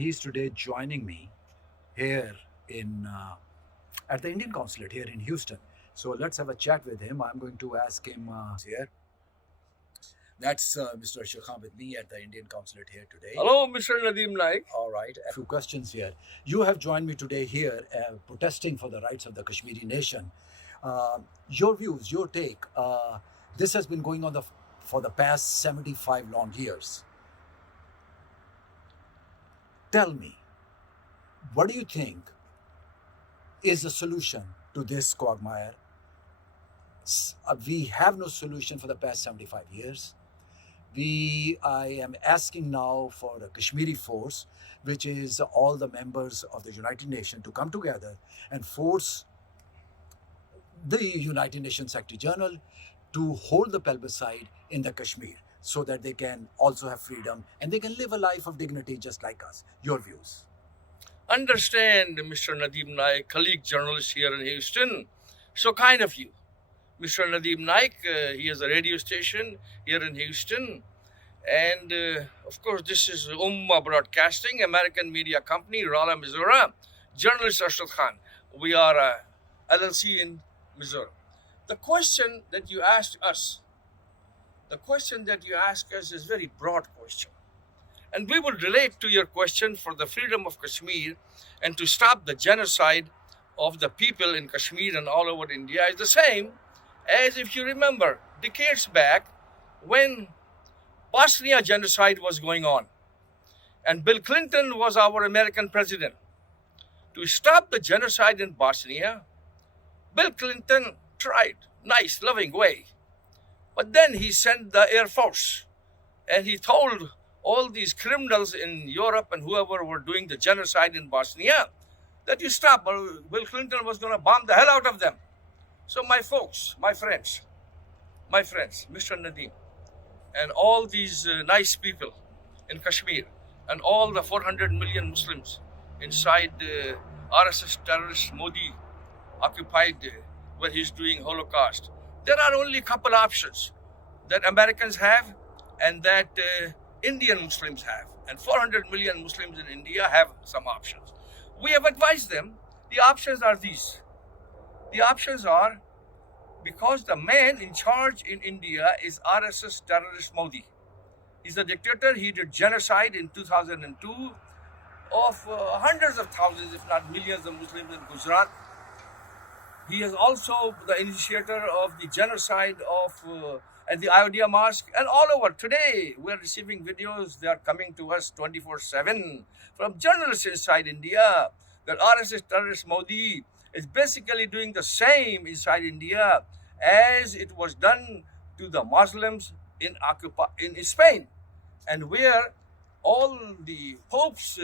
he's today joining me here in at the Indian consulate here in Houston. So let's have a chat with him. I'm going to ask him here. That's Mr. Ashok Khan with me at the Indian consulate here today. Hello, Mr. Nadeem Naik. All right. A few questions here. You have joined me today here protesting for the rights of the Kashmiri nation. Your views, your take. This has been going on for the past 75 long years. Tell me, what do you think is the solution to this quagmire? We have no solution for the past 75 years. I am asking now for the Kashmiri force, which is all the members of the United Nations, to come together and force the United Nations Secretary General to hold the plebiscite in the Kashmir so that they can also have freedom and they can live a life of dignity just like us. Your views? Understand, Mr. Nadeem Naik, colleague journalist here in Houston. So kind of you. Mr. Nadeem Naik, he has a radio station here in Houston. And of course, this is Ummah Broadcasting, American media company, Rolla, Missouri. Journalist Ashok Khan. We are a LLC in Missouri. The question that you asked us is a very broad question. And we will relate to your question for the freedom of Kashmir and to stop the genocide of the people in Kashmir and all over India is the same as, if you remember, decades back when Bosnia genocide was going on. And Bill Clinton was our American president. To stop the genocide in Bosnia, Bill Clinton tried, nice, loving way. But then he sent the Air Force and he told all these criminals in Europe and whoever were doing the genocide in Bosnia that you stop, or Bill Clinton was going to bomb the hell out of them. So my folks, my friends, Mr. Nadeem, and all these nice people in Kashmir, and all the 400 million Muslims inside RSS terrorist Modi occupied where he's doing Holocaust. There are only a couple options that Americans have and that Indian Muslims have. And 400 million Muslims in India have some options. We have advised them. The options are these. The options are, because the man in charge in India is RSS terrorist Modi. He's a dictator. He did genocide in 2002 of hundreds of thousands, if not millions of Muslims in Gujarat. He is also the initiator of the genocide at the Ayodhya Mosque and all over. Today, we are receiving videos. They are coming to us 24/7 from journalists inside India that RSS terrorist Modi is basically doing the same inside India as it was done to the Muslims in Spain, and where all the popes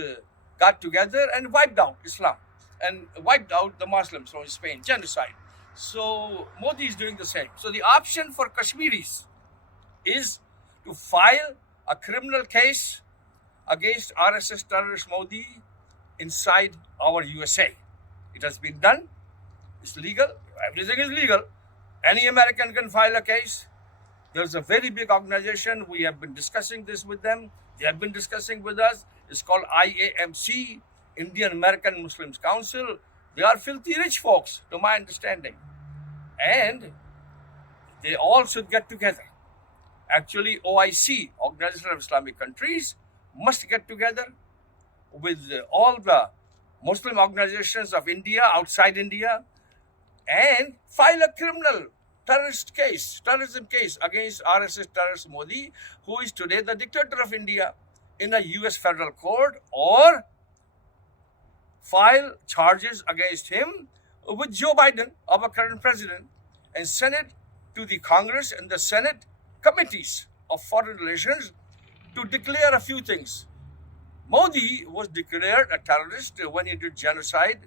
got together and wiped out Islam and wiped out the Muslims from Spain, genocide. So Modi is doing the same. So the option for Kashmiris is to file a criminal case against RSS terrorist Modi inside our USA. It has been done. It's legal. Everything is legal. Any American can file a case. There's a very big organization. We have been discussing this with them. They have been discussing with us. It's called IAMC, Indian American Muslims Council. They are filthy rich folks, to my understanding. And they all should get together. Actually, OIC, Organization of Islamic Countries, must get together with all the Muslim organizations of India, outside India, and file a criminal terrorism case against RSS terrorist Modi, who is today the dictator of India, in a US federal court, or file charges against him with Joe Biden, our current president, and send it to the Congress and the Senate committees of foreign relations to declare a few things. Modi was declared a terrorist when he did genocide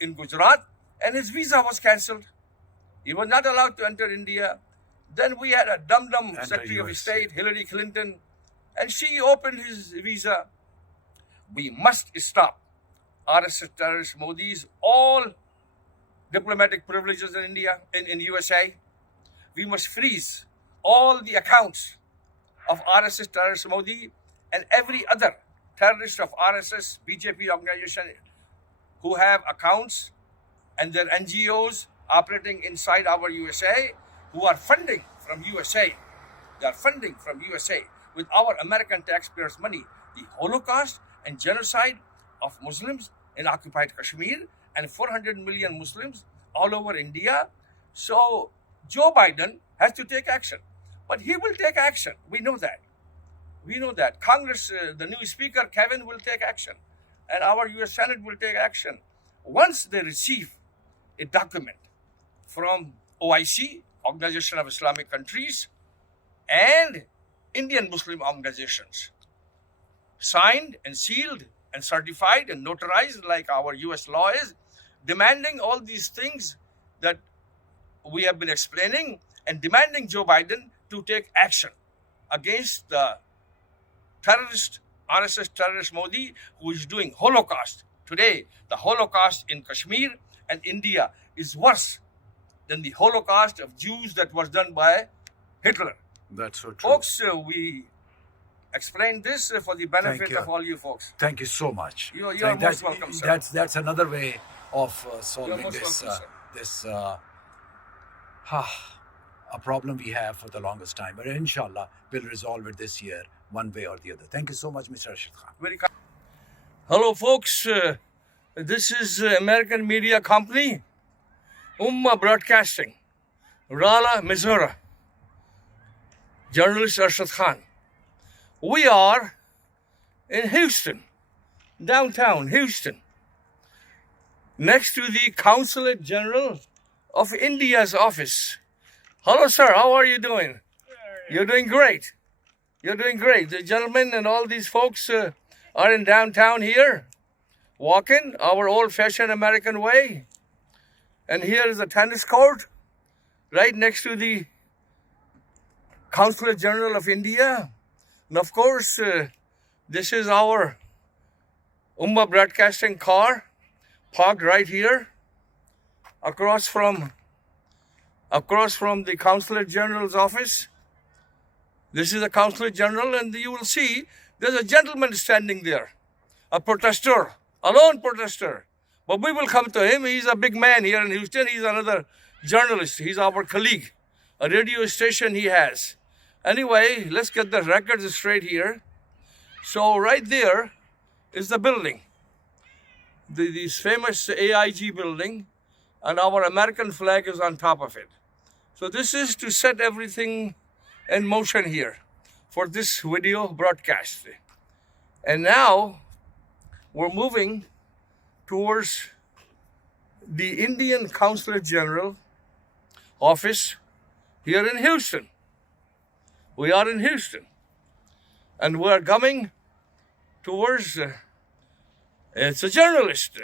in Gujarat, and his visa was cancelled. He was not allowed to enter India. Then we had a dum-dum Secretary of State, Hillary Clinton, and she opened his visa. We must stop RSS terrorist Modi's all diplomatic privileges in India, in USA. We must freeze all the accounts of RSS terrorist Modi and every other terrorists of RSS, BJP organization who have accounts and their NGOs operating inside our USA, who are funding from USA. They are funding from USA with our American taxpayers' money the Holocaust and genocide of Muslims in occupied Kashmir and 400 million Muslims all over India. So Joe Biden has to take action. But he will take action. We know that. We know that. Congress, the new speaker, Kevin, will take action. And our US Senate will take action. Once they receive a document from OIC, Organization of Islamic Countries, and Indian Muslim organizations, signed and sealed and certified and notarized like our US law is, demanding all these things that we have been explaining and demanding Joe Biden to take action against the terrorist, RSS terrorist Modi, who is doing Holocaust. Today, the Holocaust in Kashmir and India is worse than the Holocaust of Jews that was done by Hitler. That's so true. Folks, we explained this for the benefit of all you folks. Thank you so much. You're Thank- most welcome, sir. That's another way of solving most this welcome, this a problem we have for the longest time. But inshallah, we'll resolve it this year, one way or the other. Thank you so much, Mr. Rashid Khan. Very kind. Hello, folks. This is American media company, Ummah Broadcasting, Raleigh, Missouri. Journalist Rashid Khan. We are in Houston, downtown Houston, next to the Consulate General of India's office. Hello, sir. How are you doing? You're doing great. You're doing great. The gentlemen and all these folks are in downtown here, walking our old-fashioned American way. And here is the tennis court, right next to the Consulate General of India. And of course, this is our Ummah Broadcasting car, parked right here, across from the Consulate General's office. This is the Consulate General, and you will see there's a gentleman standing there, a protester, a lone protester. But we will come to him. He's a big man here in Houston. He's another journalist. He's our colleague, a radio station he has. Anyway, let's get the records straight here. So right there is the building, this famous AIG building, and our American flag is on top of it. So this is to set everything in motion here for this video broadcast. And now we're moving towards the Indian Consulate General office here in Houston. We are in Houston, and we are coming towards, it's a journalist,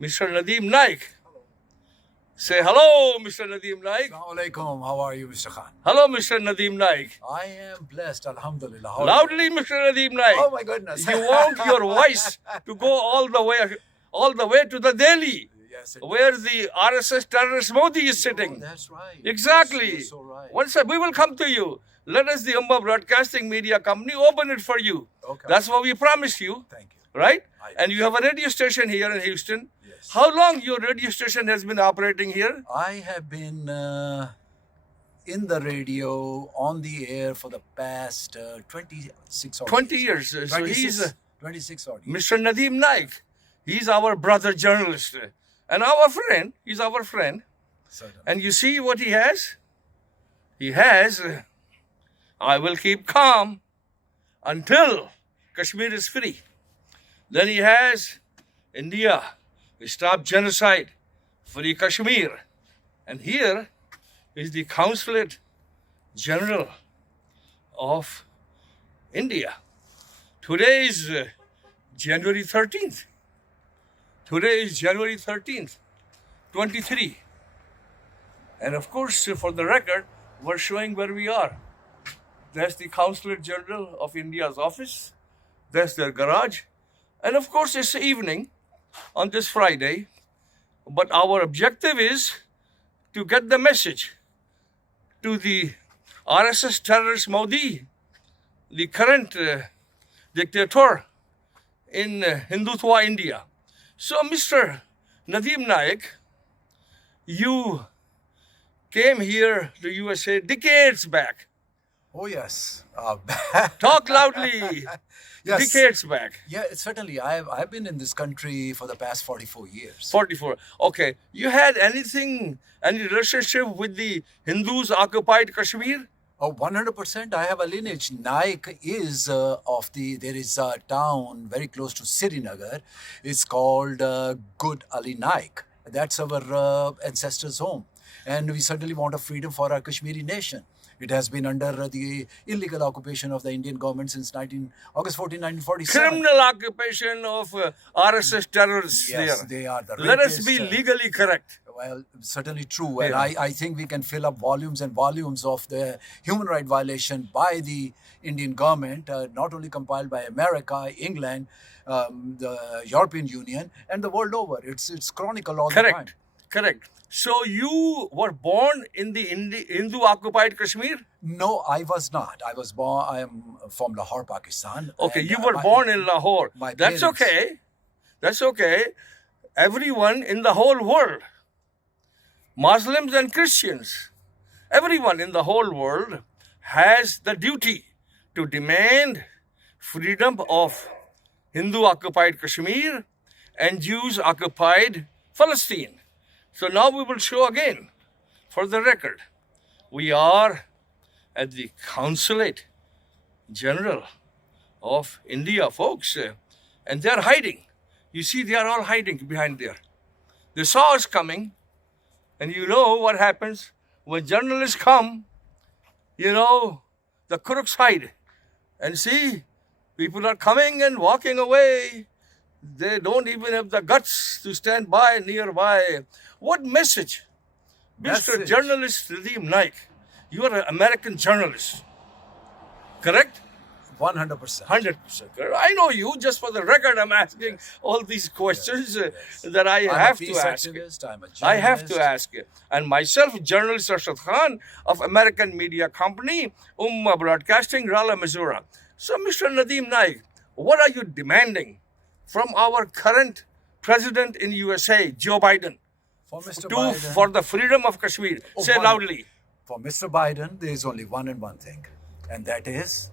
Mr. Nadeem Naik. Say hello, Mr. Nadeem Naik. Assalamu alaikum. How are you, Mr. Khan? Hello, Mr. Nadeem Naik. I am blessed, alhamdulillah. How are you? Loudly, Mr. Nadeem Naik. Oh my goodness. You want your voice to go all the way to the Delhi, Yes, it where does. the RSS terrorist Modi is Oh, sitting. that's right. Exactly. You're so right. Once we will come to you. Let us, the Ummah Broadcasting Media Company, open it for you. Okay. That's what we promised you, Thank you. right? I- And you have a radio station here in Houston. Yes. How long your radio station has been operating here? I have been in the radio, on the air for the past 26 odd 20 years. years. So 26, he's 26 odd years. Mr. Nadeem Naik. He's our brother journalist and our friend. He's our friend. Certainly. And you see what he has? He has, I will keep calm until Kashmir is free. Then he has India, we stop genocide, free Kashmir. And here is the Consulate General of India. Today is January 13th. Today is January 13th, 23. And of course, for the record, we're showing where we are. That's the Consulate General of India's office. That's their garage. And of course, it's evening on this Friday. But our objective is to get the message to the RSS terrorist Modi, the current dictator in Hindutva India. So, Mr. Nadeem Naik, you came here to USA decades back. Oh, yes. Talk loudly. Yes. Decades back. Yeah, certainly. I've been in this country for the past 44 years. 44. Okay. You had any relationship with the Hindus occupied Kashmir? Oh, 100%. I have a lineage. Naik is there is a town very close to Srinagar. It's called Good Ali Naik. That's our ancestors' home. And we certainly want a freedom for our Kashmiri nation. It has been under the illegal occupation of the Indian government since August 14, 1947. Criminal occupation of RSS terrorists Yes, there. they are the Let us rapists, be legally correct. Well, certainly true. And Yeah. I think we can fill up volumes and volumes of the human right violation by the Indian government, not only compiled by America, England, the European Union, and the world over. It's chronicle all the time. Correct. Correct. So you were born in the Hindu occupied Kashmir? No, I was not. I was born. I am from Lahore, Pakistan. Okay, and, you were my- born in Lahore. my That's parents- okay. That's okay. Everyone in the whole world, Muslims and Christians, everyone in the whole world has the duty to demand freedom of Hindu occupied Kashmir and Jews occupied Palestine. So now we will show again, for the record, we are at the Consulate General of India, folks, and they're hiding. You see, they are all hiding behind there. They saw us coming, and you know what happens when journalists come, the crooks hide. And see, people are coming and walking away. They don't even have the guts to stand by nearby. What message? Mr. Message. Journalist Nadeem Naik, you are an American journalist, correct? 100%. 100% correct. I know you. Just for the record, I'm asking all these questions that I I'm have a to peace ask. activist. I'm a journalist. I have to ask you. And myself, journalist Arshad Khan of American media company, Broadcasting, Raleigh, Missouri. So, Mr. Nadeem Naik, what are you demanding from our current president in USA, Joe Biden, For Mr. Biden. for the freedom of Kashmir? Oh, Say one- loudly. For Mr. Biden, there is only one and one thing, and that is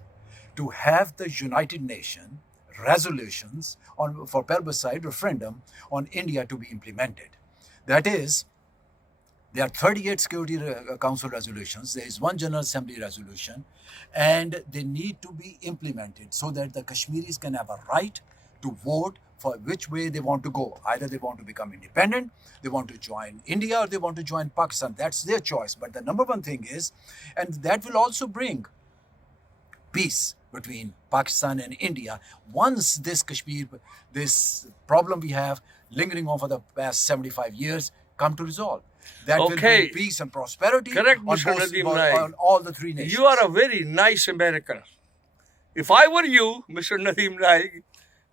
to have the United Nations resolutions for plebiscite referendum on India to be implemented. That is, there are 38 Security Council resolutions, there is one General Assembly resolution, and they need to be implemented so that the Kashmiris can have a right to vote for which way they want to go. Either they want to become independent, they want to join India, or they want to join Pakistan. That's their choice. But the number one thing is, and that will also bring peace between Pakistan and India. Once this this problem we have lingering on for the past 75 years, come to resolve. That will Okay. bring peace and prosperity Correct, on, Mr. Nadeem Naik. on all the three nations. You are a very nice American. If I were you, Mr. Nadeem Naik,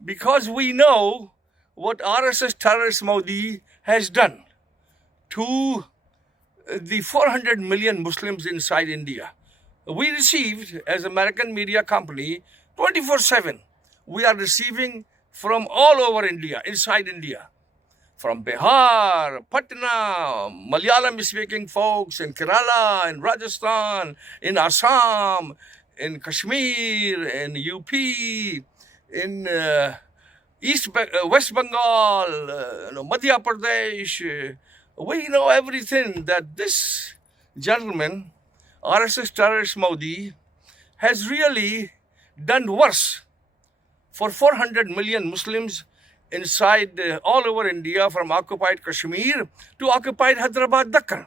because we know what RSS terrorist Modi has done to the 400 million Muslims inside India. We received, as American media company, 24/7. We are receiving from all over India, inside India. From Bihar, Patna, Malayalam-speaking folks in Kerala, in Rajasthan, in Assam, in Kashmir, in UP, in West Bengal, Madhya Pradesh. We know everything that this gentleman, RSS terrorist Modi, has really done worse for 400 million Muslims inside all over India, from occupied Kashmir to occupied Hyderabad, Deccan.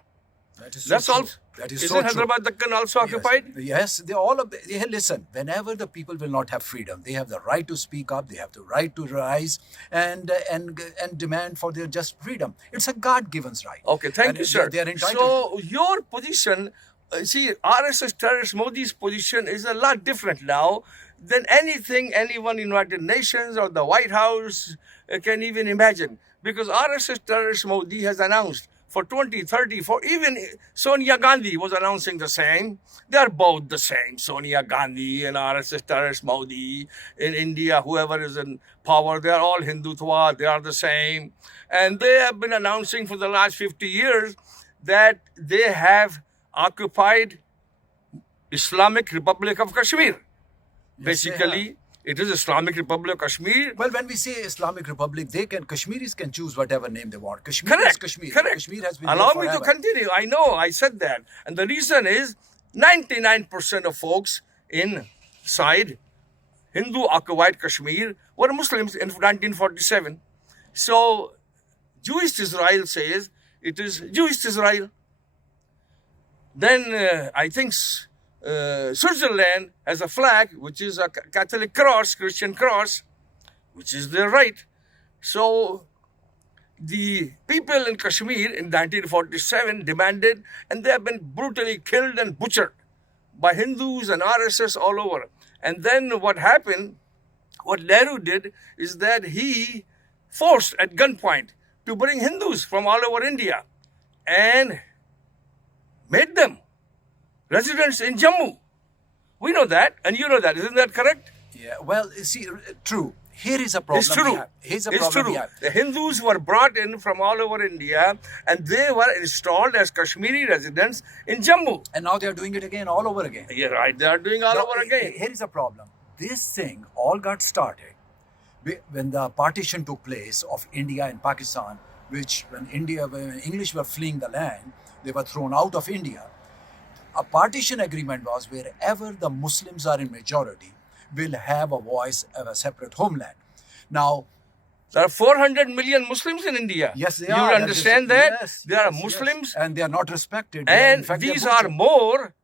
That is so That's true. all. That is Isn't so true. Hyderabad, Deccan also occupied? Yes, they all of the, hey, listen, whenever the people will not have freedom, they have the right to speak up, they have the right to rise and demand for their just freedom. It's a God-given right. Okay, thank And you, sir. They are entitled. So your position, see, RSS terrorist Modi's position is a lot different now than anything anyone in United Nations or the White House can even imagine. Because RSS terrorist Modi has announced for 20, 30, for even Sonia Gandhi was announcing the same. They are both the same. Sonia Gandhi and RSS terrorist Modi in India, whoever is in power, they are all Hindutva. They are the same. And they have been announcing for the last 50 years that they have occupied Islamic Republic of Kashmir. Yes, they Basically, it is Islamic Republic of Kashmir. Well, when we say Islamic Republic, Kashmiris can choose whatever name they want. Kashmir is Correct. Kashmir. Correct. Kashmir has been Allow there me to forever. continue. I know, I said that. And the reason is 99% of folks inside Hindu occupied Kashmir were Muslims in 1947. So Jewish Israel says it is Jewish Israel. Then I think Switzerland has a flag which is a Catholic cross, Christian cross, which is their right. So the people in Kashmir in 1947 demanded, and they have been brutally killed and butchered by Hindus and RSS all over. And then what happened, what Nehru did is that he forced at gunpoint to bring Hindus from all over India and made them residents in Jammu. We know that, and you know that. Isn't that correct? Yeah, well, see, true. Here is a problem. It's true. We have. Here's a It's problem we true. have. The Hindus were brought in from all over India and they were installed as Kashmiri residents in Jammu. And now they are doing it again, all over again. Yeah, right. They are doing all Now, over again. Here is a problem. This thing all got started when the partition took place of India and Pakistan, which when English were fleeing the land, they were thrown out of India. A partition agreement was wherever the Muslims are in majority will have a voice of a separate homeland. Now, There are 400 million Muslims in India. yes, they you are. understand that? Yes, there are yes, Muslims, and they are not respected. They are, in and fact, they're these are butchered. more.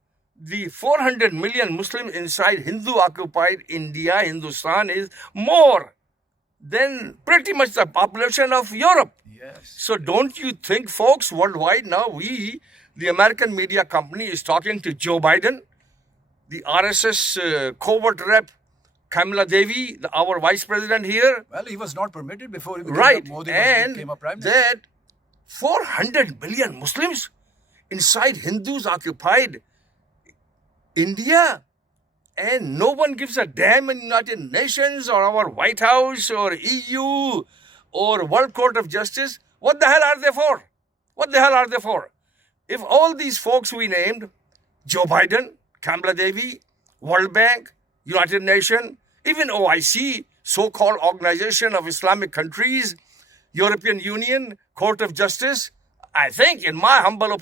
The 400 million Muslims inside Hindu-occupied India, Hindustan, is more than pretty much the population of Europe. Yes. So don't you think, folks, worldwide now, the American media company is talking to Joe Biden, the RSS covert rep, Kamala Devi, our vice president here, Well, he was not permitted before he became right? Modi And became a prime minister. that 400 million Muslims inside Hindus occupied India, and no one gives a damn in United Nations or our White House or EU or World Court of Justice. What the hell are they for? What the hell are they for? If all these folks we named, Joe Biden, Kamala Devi, World Bank, United Nations, even OIC, so-called Organization of Islamic Countries, European Union, Court of Justice, I think, in my humble opinion,